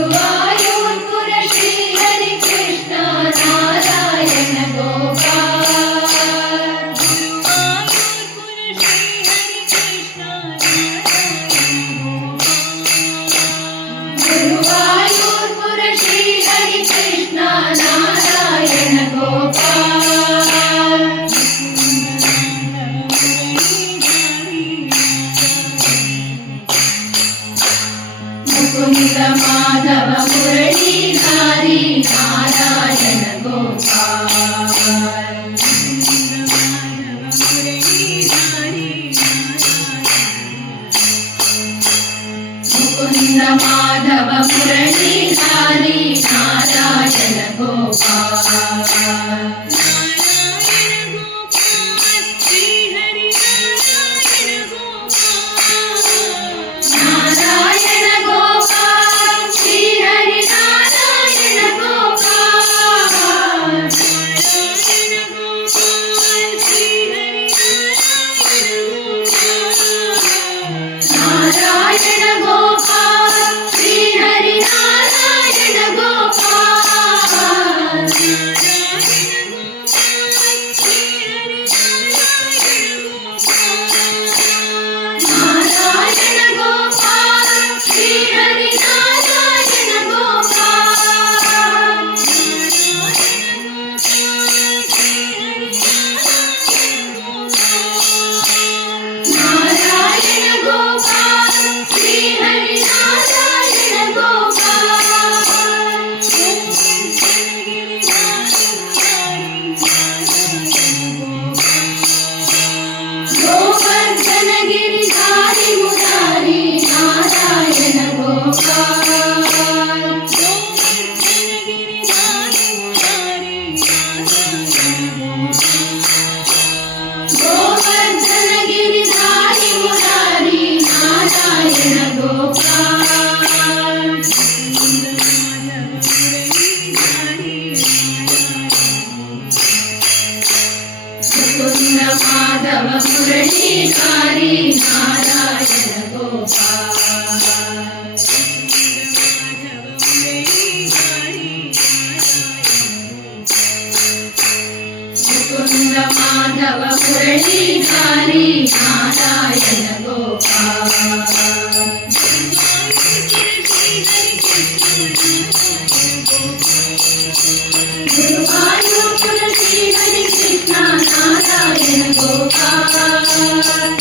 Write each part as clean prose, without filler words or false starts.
गुरुवायूरपुर Shri Hari Krishna Narayan Gopal गुरुवायूरपुर Shri Hari Krishna Narayan Gopal Mukund Madhav मुरलीधारी Narayan Gopal Mukund Madhav मुरलीधारी Narayan Gopal Narayan Gopal Shri Hari Narayan Gopal Narayan Gopal Shri Hari Narayan Gopal Narayan Gopal Shri Hari Narayan Gopal Narayan Gopal Shri Hari Narayan Govardhan Giridhari Murari Narayan Gopal Govardhan Giridhari Murari Narayan Gopal Mukund Madhav मुरलीधारी Narayan Gopal Mukund Madhav मुरलीधारी Narayan Gopal गुरुवायूरपुर Shri Hari Krishna Narayan Gopal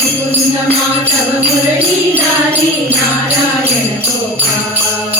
Mukund Madhav मुरलीधारी Narayan Gopal